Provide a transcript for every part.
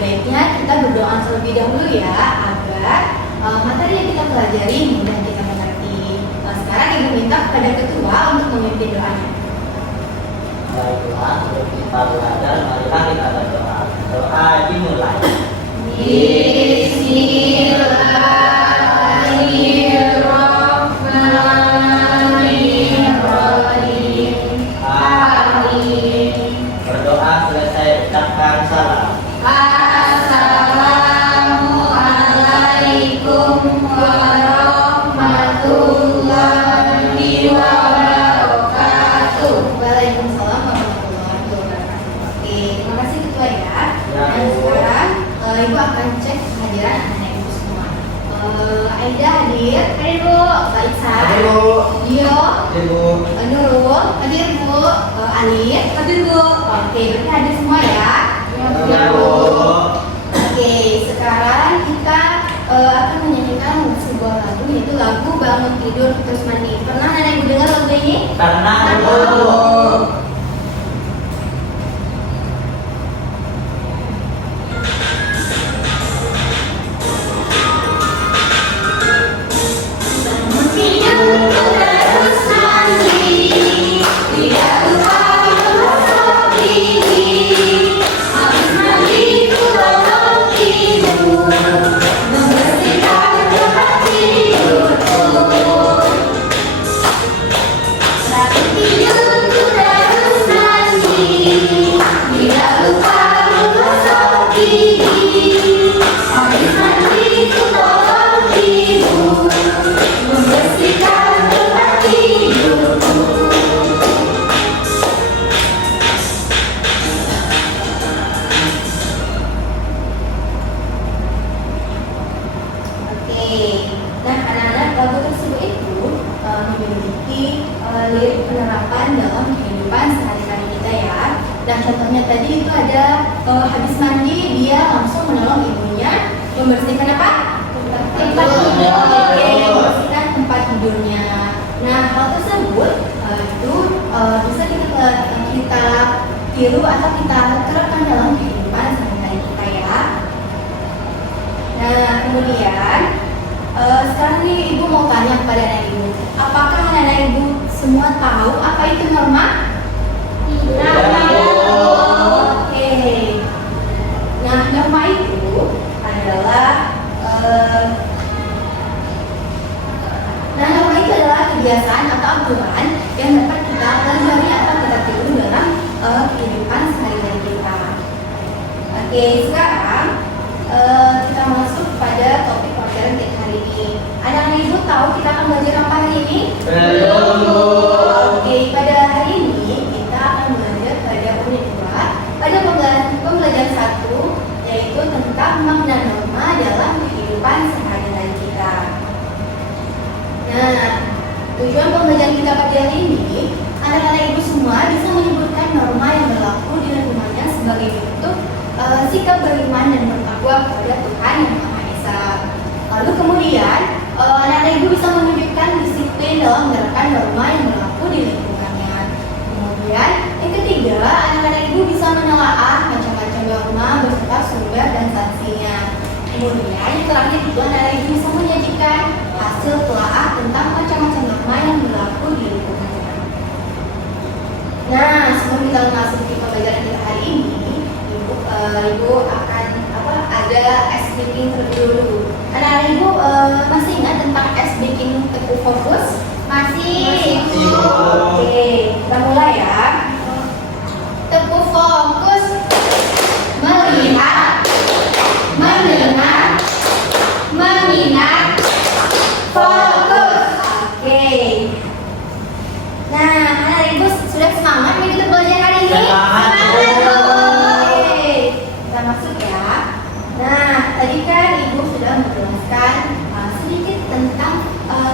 baiknya kita berdoa terlebih dahulu ya, agar materi yang kita pelajari mudah kita mengerti. Sekarang Ibu minta kepada ketua untuk memimpin doanya. Baiklah, sebelum kita belajar, marilah kita berdoa. Doa dimulai. Bismillahirrahmanirrahim. Amin. Berdoa selesai, ucapkan salam. Assalamualaikum warahmatullahi wabarakatuh. Waalaikumsalam warahmatullahi wabarakatuh. Oke, terima kasih ketua ya. Dan sekarang Ibu akan cek kehadiran anak Ibu semua. Aida hadir. Hadir Bu. Baiksa. Hadir, Bu. Dio. Hadir, Bu. Nurul. Hadir Bu. Alif. Hadir Bu. Oke, berarti hadir semua ya. Ya, Bu. Oke, sekarang kita akan menyanyikan sebuah lagu, yaitu lagu Bangun Tidur Terus Mandi. Pernah nenek Ibu dengar lagu ini? Karena Bu. Nah, anak-anak, lagu tersebut itu memiliki lirik penerapan dalam kehidupan sehari-hari kita ya. Nah, contohnya tadi itu ada habis mandi dia langsung menolong ibunya membersihkan apa? Tempat tidur. Oke, membersihkan tempat tidurnya. Nah, hal tersebut itu bisa kita tiru atau kita terapkan dalam kehidupan sehari-hari kita ya. Nah, kemudian sekarang nih Ibu mau tanya kepada anak Ibu, apakah anak Ibu semua tahu apa itu norma? Tidak tahu. Oke. Nah, norma itu adalah kebiasaan atau aturan yang dapat kita pelajari atau kita tiru dalam kehidupan sehari-hari kita. Oke, sekarang kita masuk pada topik pelajaran kita hari ini. Anak-anak Ibu tahu kita akan belajar apa hari ini? Belum, Bu. Oke, pada hari ini kita akan belajar pada unit 2 pada pembelajaran 1, yaitu tentang makna norma dalam kehidupan sehari-hari kita. Nah, tujuan pembelajaran kita pada hari ini, anak-anak Ibu semua bisa menyebutkan norma yang berlaku di lingkungannya sebagai bentuk sikap beriman dan bertakwa kepada Tuhan Yang Maha Esa. Lalu kemudian anak-anak Ibu bisa menunjukkan disiplin dalam menerapkan norma yang berlaku di lingkungannya. Kemudian yang ketiga, anak-anak Ibu bisa menelaah macam-macam norma beserta sumber dan sanksinya. Kemudian yang terakhir itu anak-anak Ibu bisa menyajikan hasil telaah tentang macam-macam norma yang berlaku di lingkungannya. Nah, sebelum kita masuk ke pembelajaran kita hari ini, Ibu akan ada ice breaking terlebih dulu. Anak-anak Ibu masih ingat tentang ice breaking teguh fokus? Masih. Oke, kita mulai ya. Teguh fokus, melihat, mendengar, mengingat, fokus. Oke. Nah, anak-anak Ibu sudah semangat mengikuti pelajaran hari ini? Semangat, Bu. Kita masuk ya. Nah, tadi kan Ibu sudah menjelaskan sedikit tentang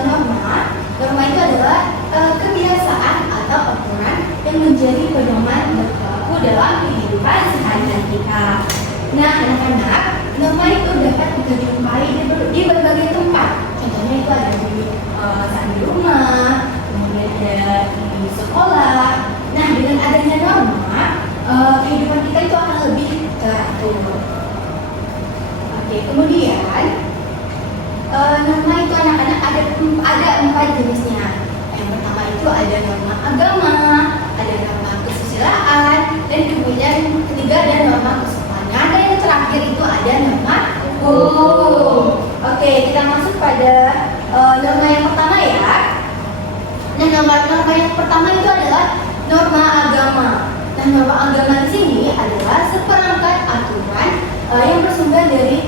norma. Norma itu adalah kebiasaan atau aturan yang menjadi pedoman berlaku dalam kehidupan sehari-hari kita. Nah, anak-anak, norma itu dapat kita jumpai di berbagai tempat. Contohnya itu ada saat di rumah, kemudian ada di sekolah. Nah, dengan adanya norma, kehidupan kita itu akan lebih teratur. kemudian norma itu anak-anak ada 4 jenisnya. Yang pertama itu ada norma agama, ada norma kesusilaan, dan kemudian ketiga ada norma kesopanan, dan yang terakhir itu ada norma hukum. Oke, kita masuk pada norma yang pertama ya. Nah, norma yang pertama itu adalah norma agama. Nah, norma agama di sini adalah seperangkat aturan yang bersumber dari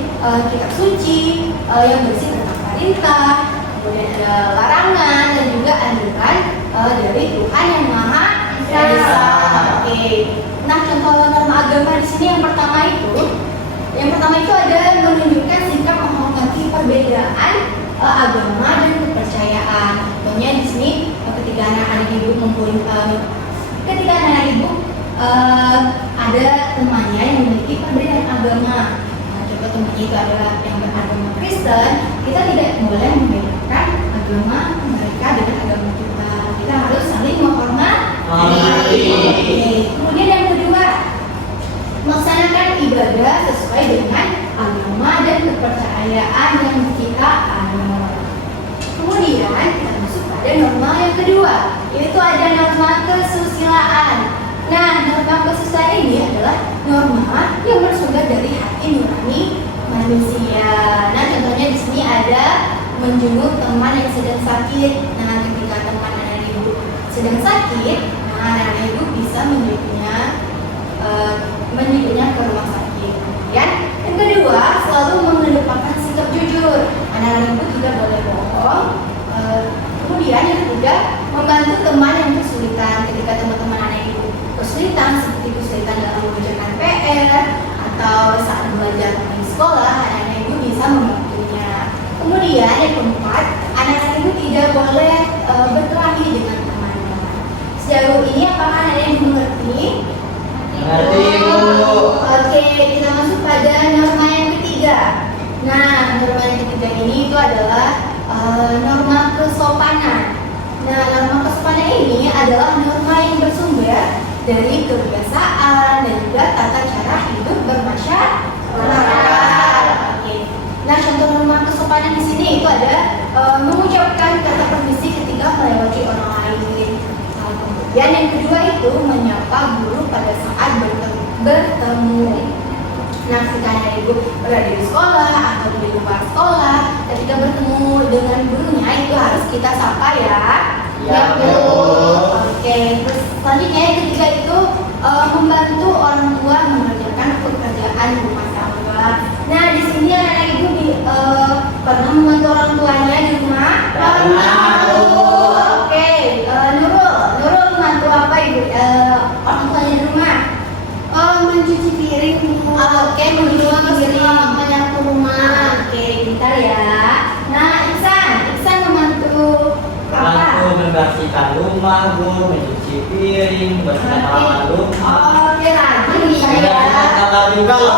kitab suci, yang berisi tentang perintah, kemudian ada larangan dan juga anjuran dari Tuhan yang Maha Esa. Oke. Nah, contoh norma agama di sini yang pertama itu ada menunjukkan sikap menghormati perbedaan agama dan kepercayaan. Contohnya di sini ketika anak-anak ibu ada temannya yang memiliki perbedaan agama. Nah, contoh temannya itu adalah yang beragama Kristen, kita tidak boleh membedakan agama mereka dengan agama kita. Kita harus saling menghormati. Kemudian yang kedua, melaksanakan ibadah sesuai dengan agama dan kepercayaan yang kita anut. Kemudian kita masuk pada norma yang kedua, yaitu ada norma kesusilaan. Nah, norma kesusilaan ini adalah norma yang bersumber dari hati nurani manusia. Nah, contohnya di sini ada menjenguk teman yang sedang sakit. Nah, ketika teman anak ibu sedang sakit, anak ibu bisa menjenguknya ke rumah sakit. Kemudian yang kedua, selalu mengedepankan sikap jujur. Anak-anak ibu tidak boleh bohong. Kemudian yang ketiga, membantu teman yang kesulitan. Ketika teman-teman anak ibu kesulitan, seperti kesulitan dalam mengerjakan PR atau saat belajar di sekolah, anak-anak ibu bisa membantunya. Kemudian yang keempat, anak-anak ibu tidak boleh berkelahi dengan temannya. Sejauh ini apakah anak ibu mengerti? Mengerti, Bu. Oke, kita masuk pada norma yang ketiga. Nah, norma yang ketiga ini itu adalah norma kesopanan. Nah, norma kesopanan ini adalah norma yang bersumber dari kebiasaan dan juga tata cara hidup bermasyarakat. Oke. Nah, contoh norma kesopanan di sini itu ada mengucapkan kata permisi ketika melewati orang lain. Kemudian yang kedua itu menyapa guru pada saat bertemu. Nah, ketika anak ibu berada di sekolah atau di luar sekolah, ketika bertemu dengan gurunya itu harus kita sapa ya. Ya, Bu. Oke, terus selanjutnya yang ketiga itu membantu orang tua mengerjakan pekerjaan rumah tangga. Nah, di sini anak ibu pernah membantu orang tuanya di rumah? Pernah, Bu. Oke, Nurul membantu apa ibu? Orang tuanya di rumah? Mencuci piring. Oke, mencuci piring. Menyapu rumah. Oke, pintar ya. Nah, Iksan membantu apa? Bantu membersihkan rumah, Bu, mencuci piring, bersihkan halaman rumah. Oke, rajin ya. Bersihkan kamar juga, Bu.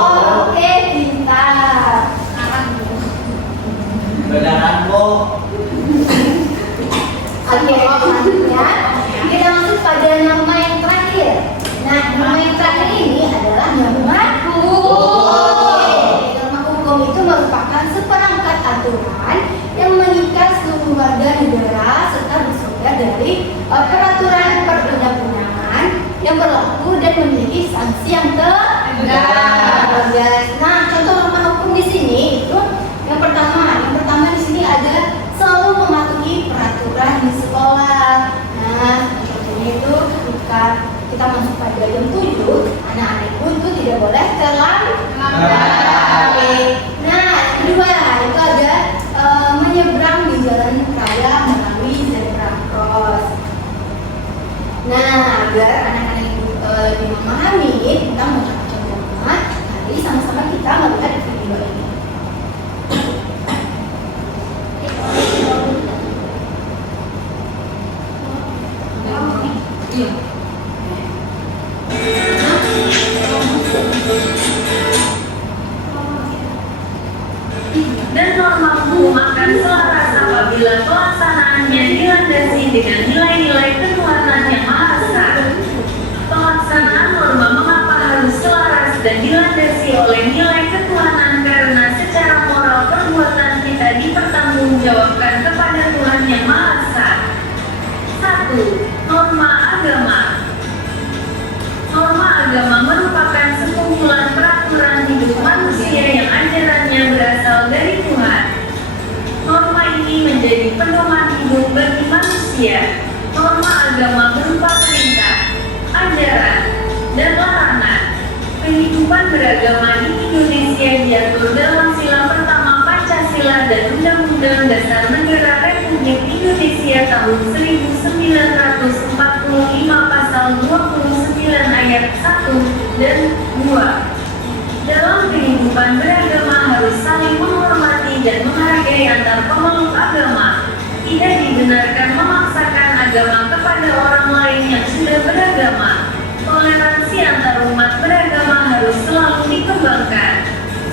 Oke, pintar. Beneran, Bu. Oke, selanjutnya kita masuk pada norma yang terakhir. Nah, norma yang terakhir ini adalah norma hukum. Norma hukum itu merupakan seperangkat aturan yang mengikat seluruh warga negara serta bersumber dari peraturan perundang-undangan yang berlaku dan memiliki sanksi yang tegas. Nah, contoh norma hukum di sini itu yang pertama di sini ada selalu mematuhi peraturan di sekolah. Nah, contohnya itu ketika kita masuk pada jam 7, anak-anak itu tidak boleh terlambat. Oke. Nah, yang kedua itu ada menyeberang di jalan raya melalui zebra cross. Nah, agar anak-anak itu memahami tentang macam-macam norma, mari sama-sama kita melihat video ini. Dan norma hukum akan selaras apabila pelaksanaannya dilandasi dengan nilai-nilai ketuhanan yang Maha Esa. Pelaksanaan norma mengapa harus selaras dan dilandasi oleh nilai ketuhanan karena secara agama. Norma agama merupakan sekumpulan peraturan hidup manusia yang ajarannya berasal dari Tuhan. Norma ini menjadi pedoman hidup bagi manusia. Norma agama berupa perintah, ajaran, dan larangan. Kehidupan beragama di Indonesia diatur dalam Sila Pertama Pancasila dan Undang-Undang Dasar Negara Republik Indonesia tahun 1945 pasal 29 ayat 1 dan 2. Dalam kehidupan beragama harus saling menghormati dan menghargai antar pemeluk agama. Tidak dibenarkan memaksakan agama kepada orang lain yang sudah beragama. Toleransi antar umat beragama harus selalu dikembangkan,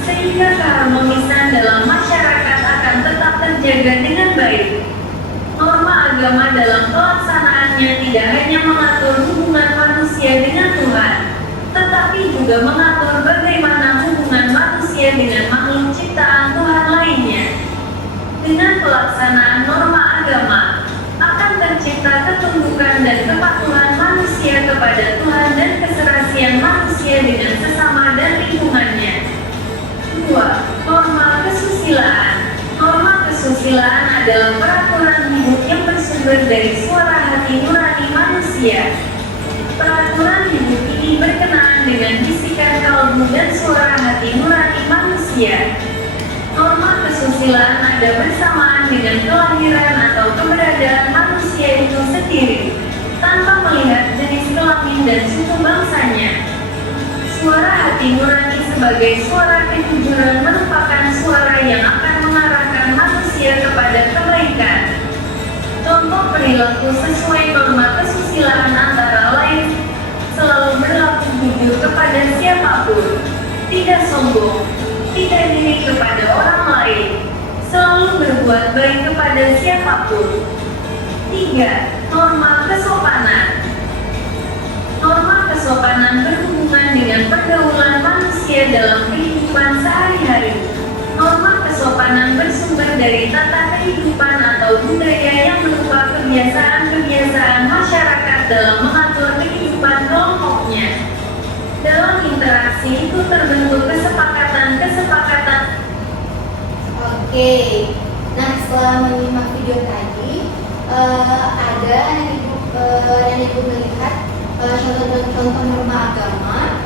sehingga keharmonisan dalam masyarakat akan tetap terjaga dengan baik. Norma agama dalam pelaksanaannya tidak hanya mengatur hubungan manusia dengan Tuhan, tetapi juga mengatur bagaimana hubungan manusia dengan makhluk ciptaan Tuhan lainnya. Dengan pelaksanaan norma agama, akan tercipta ketundukan dan kepatuhan manusia kepada Tuhan dan keserasian manusia dengan sesama dan lingkungannya. 2. Norma kesusilaan. Norma kesusilaan adalah peraturan hidup yang bersumber dari suara hati nurani manusia. Peraturan hidup ini berkenaan dengan bisikan kalbu dan suara hati nurani manusia. Norma kesusilaan ada bersamaan dengan kelahiran atau keberadaan manusia itu sendiri, tanpa melihat jenis kelamin dan suku bangsanya. Suara hati nurani sebagai suara kejujuran merupakan suara yang akan mengarahkan manusia kepada kebaikan. Contoh perilaku sesuai norma kesusilaan antara lain, selalu berlaku jujur kepada siapapun, tidak sombong, tidak diri kepada orang lain, selalu berbuat baik kepada siapapun. 3. Norma kesopanan. Norma kesopanan berhubungan dengan pergaulan manusia dalam kehidupan sehari-hari. Norma kesopanan bersumber dari tata kehidupan atau budaya yang berupa kebiasaan-kebiasaan masyarakat dalam mengatur kehidupan kelompoknya. Dalam interaksi itu terbentuk kesepakatan. Oke, nah setelah menyimak video tadi, ada yang ibu melihat contoh norma agama.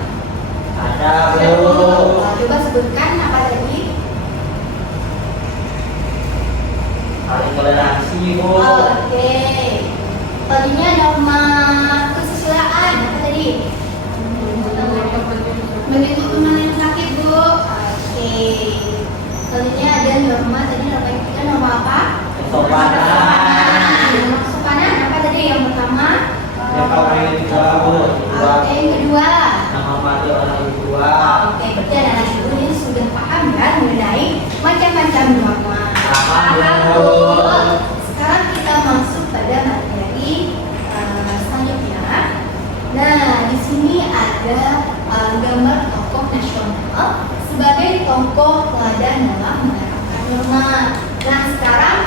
Ada, Bu. Coba sebutkan apa tadi? Saling toleransi, Bu. Oke. Tadinya norma kesusilaan apa tadi? Menyentuh teman yang sakit, Bu. Oke. Selanjutnya ada norma tadi norma yang ketiga norma apa? Kesopanan. Norma kesopanan apa tadi yang pertama? Yang paling kedua, Bu. Oke, yang kedua. Menghormati orang tua. Oke, berarti anak ibu ini sudah paham ya mengenai macam-macam norma. Paham, Bu. Sekarang kita masuk pada materi selanjutnya. Nah, di sini ada gambar tokoh nasional sebagai tokoh teladan dalam menerapkan norma. Nah, sekarang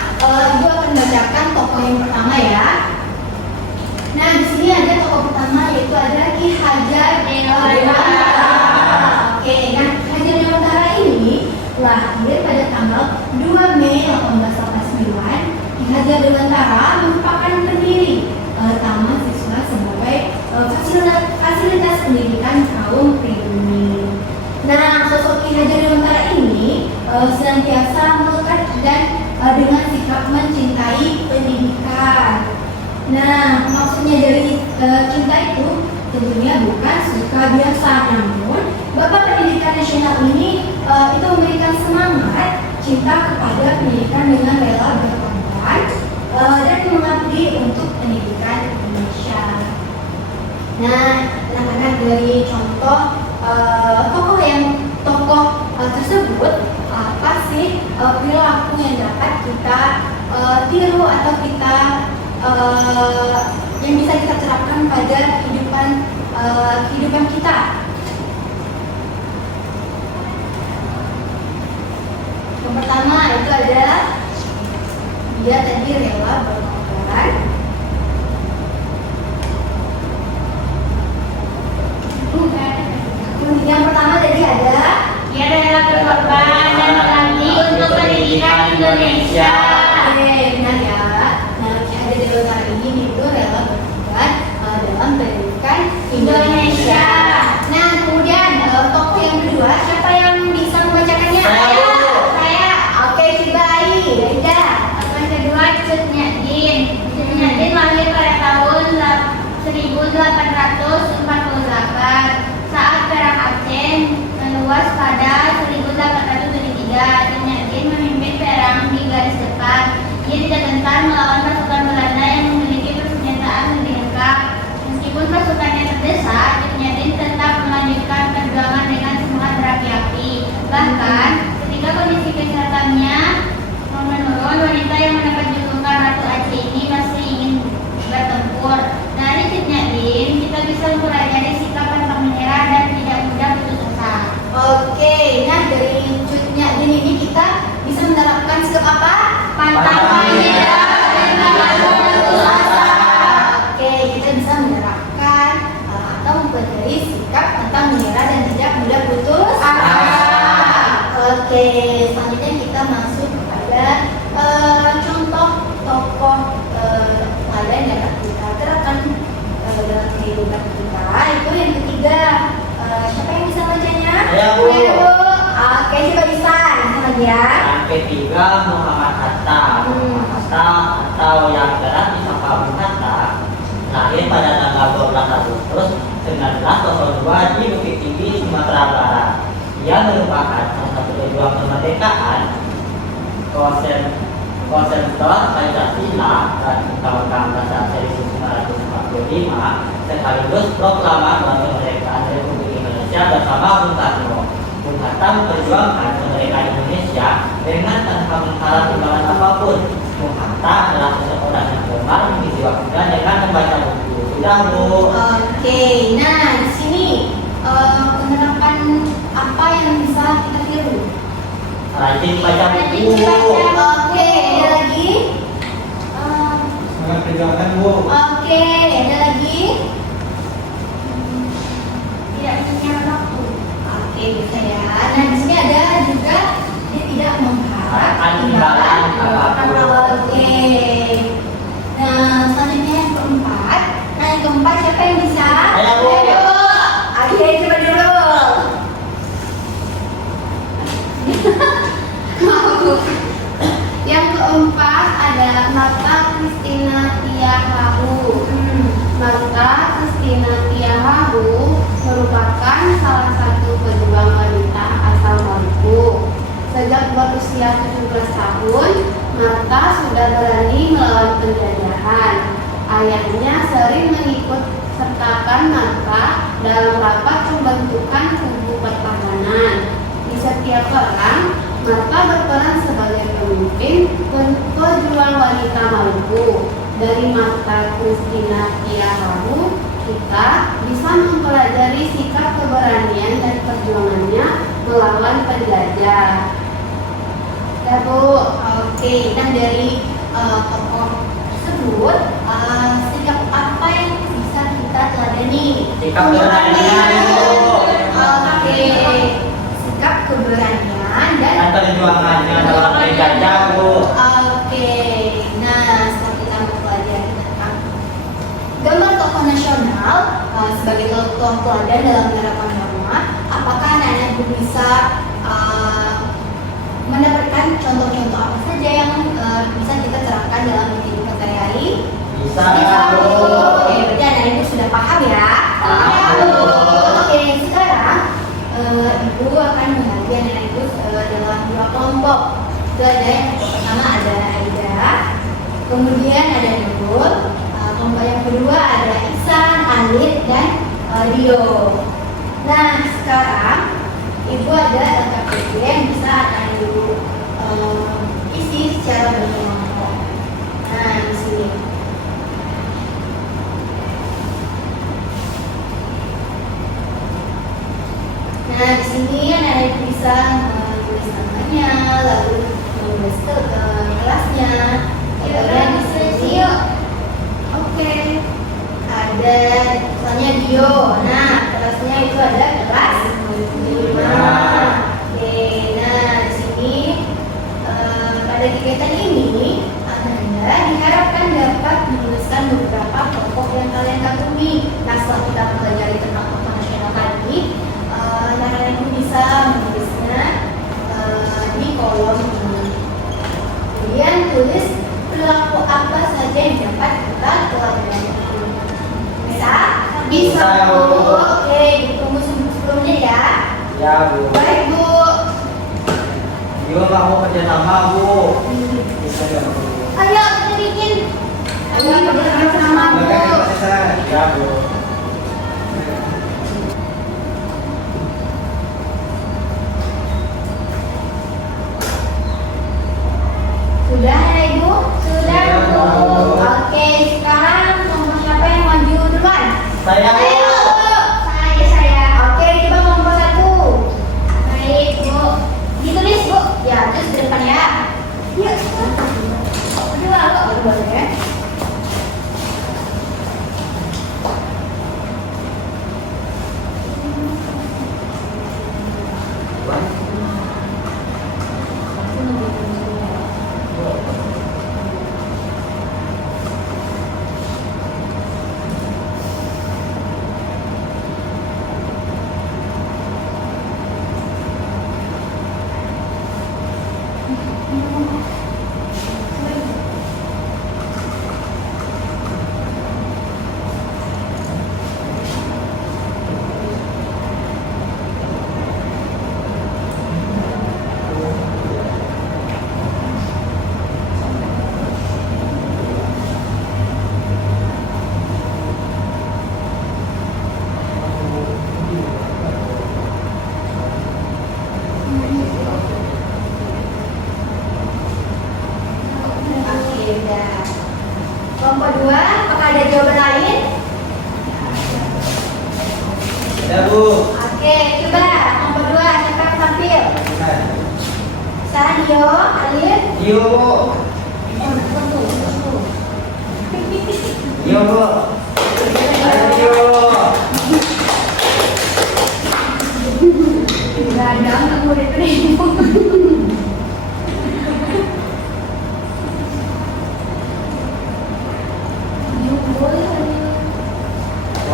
ibu akan bacakan tokoh yang pertama ya. Nah, di sini ada tokoh pertama yaitu ada Ki Hajar Dewantara. Oke, nah Ki Hajar Dewantara ini lahir pada tanggal 2 Mei 1889. Ki Hajar Dewantara merupakan pendiri Taman Siswa sebagai fasilitas pendidikan kaum pribumi. Nah, sosok Ki Hajar Dewantara ini senantiasa melekat dan dengan sikap mencintai pendidikan. Nah, maksudnya dari cinta itu tentunya bukan suka biasa, namun Bapak Pendidikan Nasional ini itu memberikan semangat cinta kepada pendidikan dengan rela berkorban dan mengabdi untuk pendidikan Indonesia. Nah, anak-anak dari contoh tokoh tersebut, apa sih perilaku yang dapat kita tiru atau kita yang bisa kita terapkan pada kehidupan kita. Yang pertama itu adalah dia tadi rela berkorban. Pendidikan Indonesia. Oke, benar ya. Nah, yang ada di luar ini itu rela berperan dalam pendidikan Indonesia. Nah, kemudian tokoh yang kedua, siapa yang bisa membacakannya? Saya. Oke, Cibai. Aida. Yang kedua, Cut Nyak-din. Cut Nyak-din lahir pada tahun 1848 saat perang Aceh meluas pada 1873. Cut Nyak-din memimpin perang di garis depan. Ia tidak gentar melawan pasukan Belanda yang memiliki persenjataan lebih lengkap. Meskipun pasukannya terdesak, Cut Nyak-din tetap melanjutkan perjuangan dengan semangat berapi-api. Bahkan ketika kondisi kesehatannya menurun, wanita yang mendapat julukan Ratu Aceh ini masih ingin bertempur. Dari Cut Nyak-din kita bisa mempelajari sikap pantang menyerah dan tidak mudah putus asa. Oke, nah dari Cut Nyak-din ini kita bisa menerapkan sikap apa? Pantang menyerah dan tidak mudah putus asa. Oke, kita bisa menerapkan atau mempelajari sikap pantang menyerah dan tidak mudah putus asa. Oke, selanjutnya kita masuk kepada contoh tokoh teladan yang dapat kita terapkan dalam kehidupan kita. Itu yang ketiga. Siapa yang bisa bacanya? Saya, Bu. Saya, Bu. Oke, coba Isan. Sama dia. Yang ketiga Muhammad Hatta. Muhammad Hatta atau yang kerap disapa Bung Hatta lahir pada tanggal 12 Agustus 1902 di Bukit Tinggi, Sumatera Barat. Ia merupakan salah satu pejuang kemerdekaan, konsentrasi Pancasila dan Undang-Undang Dasar 1945 sekaligus proklamator kemerdekaan Republik Indonesia bersama Bung Karno. Bung Hatta memperjuangkan kemerdekaan Indonesia dengan tanpa mengharap imbalan apapun. Bung Hatta adalah seseorang yang gemar mengisi waktunya dengan membaca buku. Sudah, Bu. Oke, nah di sini penerapan apa yang bisa kita tiru? Rajin baca buku. Oke, ada lagi? Semangat perjuangan, Bu. Oke, ada lagi? Tidak punya waktu. Oke, bisa ya. Nah di sini ada juga dia tidak mengharap Imbalan apapun. Oke. Nah selanjutnya yang keempat. Nah yang keempat siapa yang bisa? Saya, Bu. Ayo. Oke, coba dulu. Yang keempat ada Martha Christina Tiahahu. Martha Christina Tiahahu merupakan salah satu pejuang wanita asal Maluku. Sejak berusia 17 tahun, Martha sudah berani melawan penjajahan. Ayahnya sering mengikut sertakan Martha dalam rapat pembentukan kubu pertahanan. Di setiap perang, Martha berperan sebagai pemimpin pejuang wanita Maluku. Dari Martha Christina Tiahahu, kita bisa mempelajari sikap keberanian dan perjuangannya melawan penjajah. Ya, Bu. Oke, nah dari tokoh tersebut, sikap apa yang bisa kita teladani? Sikap keberanian, Bu. Oke, sikap keberanian dan Perjuangannya dalam penjajah, Bu. Oke, nah setelah kita mempelajari tentang gambar tokoh nasional sebagai tokoh teladan dalam menerapkan norma, apakah anak-anak bisa mendapatkan contoh-contoh apa saja yang bisa kita terapkan dalam kehidupan sehari-hari? Bisa, Bu. Bu. Oke, berarti anak-anak itu sudah paham ya? Paham, Bu. Oke, sekarang Ibu akan membagi anak-anak itu dalam dua kelompok. Itu ada yang pertama ada Aida, kemudian ada Nurul, kelompok yang kedua ada Ihsan, Alif, dan Dio. Nah, sekarang Ibu ada LKPD yang bisa akan Ibu isi secara berkelompok. Nah, di sini. Nah, di sini anak-anak bisa menulis namanya, lalu menulis kelasnya. Kemudian di sini, oke, ada misalnya Dio. Nah, kelasnya itu ada kelas 5. Oke, nah di sini Pada kegiatan ini, Anda diharapkan dapat menuliskan beberapa pokok yang kalian kagumi. Nah, setelah kita mempelajari tentang tokoh nasional tadi, anak-anak itu bisa menulisnya di kolom ini. Kemudian tulis perilaku apa saja yang dapat kita pelajari. Bisa? Bisa, Bu. Oke, ditunggu sebelumnya ya. Ya, Bu. Baik, Bu. Yuk, kamu kerja sama, Bu. Bisa ya, Bu. Ayo kita bikin. Ayo kerja sama, Bu. Ya, Bu. Sudah ya, Ibu? Sudah, Bu. Oke, sekarang nomor siapa yang maju duluan? Saya, Bu. Saya. Oke, coba nomor 1. Baik, Bu. Ditulis, Bu. Ya, terus ke depan ya. Yuk. Kedua ya. Oke, udah. Kelompok 2, apakah ada jawaban lain? Ya, Bu. Oke, coba kelompok 2, siapa yang tampil? Sadio, Alif. Yo, Bu. Tunggu. Yo, Bu. Ayo. Gak ada, nggak murid ini.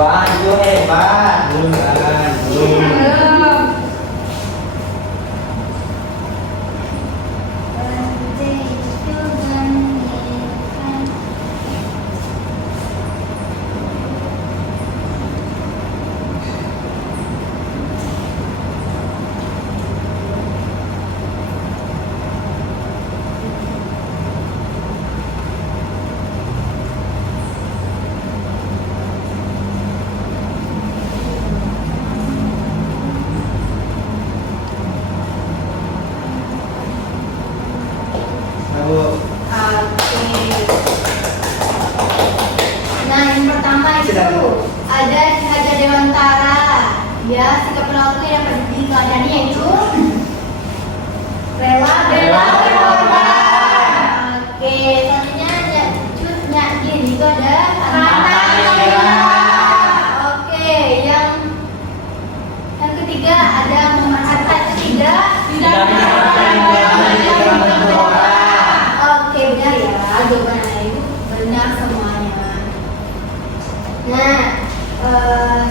Wah, yo hebat. Belum kan? Belum. Ya, Bu. Oke. Nah, yang pertama itu ada Ki Hajar Dewantara. Ya, sikap perilaku yang dapat diteladani yaitu rela berkorban. Oke, selanjutnya cutnya gini itu ada Tantang. Oke, yang ketiga ada memanfaatkan ketiga Tidak Oke, benar ya. Jawaban Anda itu benar semuanya. Nah,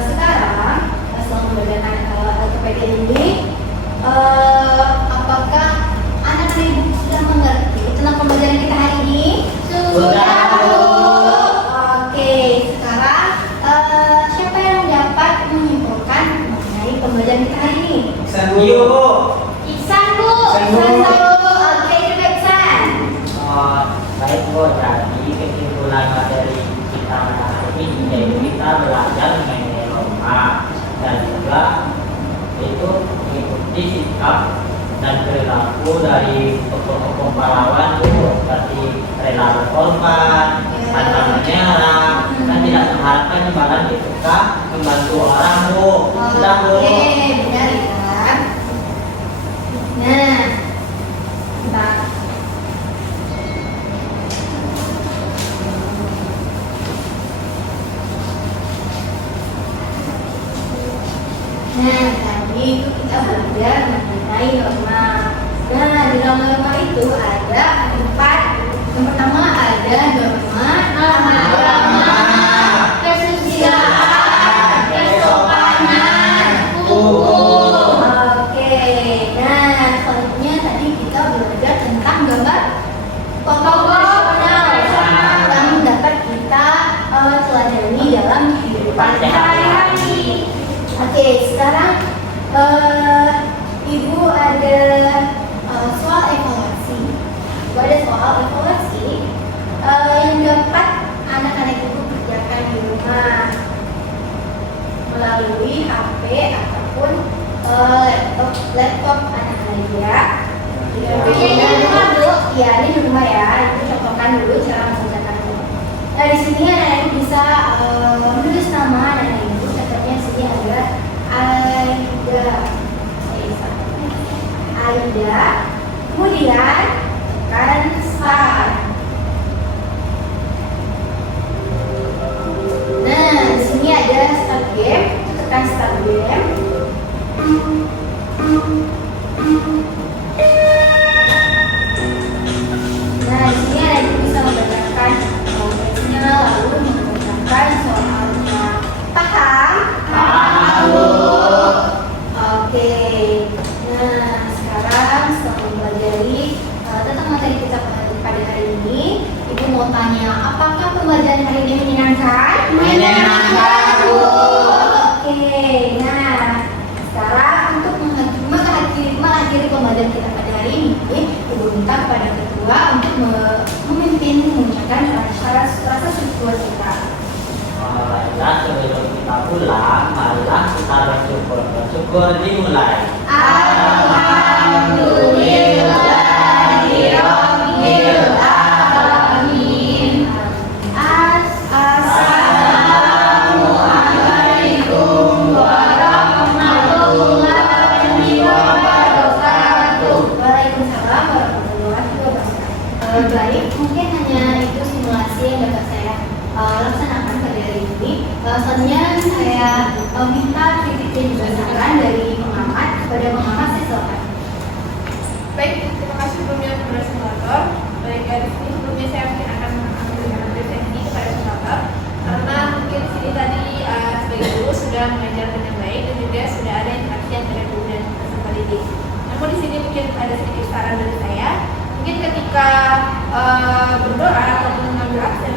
sekarang setelah membedakan kepedean ini, apakah anak ibu sudah mengerti tentang pembelajaran kita hari ini? Sudah, Bu. Oke, sekarang siapa yang dapat menyimpulkan mengenai pembelajaran kita hari ini? Yo, Bu. Iksan, Bu. Iksan, Bu. Oke, coba Iksan. Baik, Bu. Jadi kesimpulan materi kita pada hari ini yaitu kita belajar mengenai Roma dan juga itu mengikuti sikap dan perilaku dari tokoh-tokoh pahlawan itu seperti rela berkorban, pantang menyerah, dan tidak mengharapkan imbalan ketika membantu orang, Bu. Sudah, Bu. Oke, benar ya. Nah, bentar. Nah, tadi itu kita belajar mengenai norma. Nah, di dalam norma itu ada kehidupan sehari-hari. Oke, sekarang Ibu ada soal evaluasi. Ibu ada soal evaluasi yang dapat anak-anak Ibu kerjakan di rumah melalui HP ataupun laptop anak-anak ya. Kerjanya di rumah, Bu? Iya, ini di rumah ya. Itu contohkan dulu cara mengerjakannya. Nah, di sini anak-anak Ibu bisa menulis nama anak-anak Ibu. Contohnya di sini ada Aida, kemudian tekan start. Nah, di sini ada start game, tekan start game. Nah, di sini ada bisa membacakan progresnya, lalu mengerjakan soalnya. Paham? Paham, Bu. Oke. Nah, sekarang setelah mempelajari tentang materi kita pada hari ini, Ibu mau tanya, apakah pembelajaran hari ini menyenangkan? Menyenangkan, Bu. Oke. Nah, sekarang untuk mengakhiri pembelajaran kita pada hari ini, Ibu minta kepada ketua untuk memimpin mengucapkan syarat rasa syukur kita. Baiklah, sebelum kita pulang, marilah kita bersyukur. Bersyukur dimulai. Alhamdulillahirobbilalamin. Assalamualaikum warahmatullahi wabarakatuh. Waalaikumsalam warahmatullahi wabarakatuh. Baik, mungkin hanya itu simulasi yang dapat saya laksanakan pada hari ini. Selanjutnya saya minta kritik dan juga saran dari pengamat kepada pengamat. Saya silakan. Baik, terima kasih sebelumnya kepada simulator. Baik, dari sini sebelumnya saya mungkin akan mengambil presentasi kepada simulator karena mungkin di sini tadi sebagai guru sudah mengajarkan yang baik dan juga sudah ada interaksi antara guru dan peserta didik. Namun di sini mungkin ada sedikit saran dari saya. Mungkin ketika berdoa ataupun mengambil absen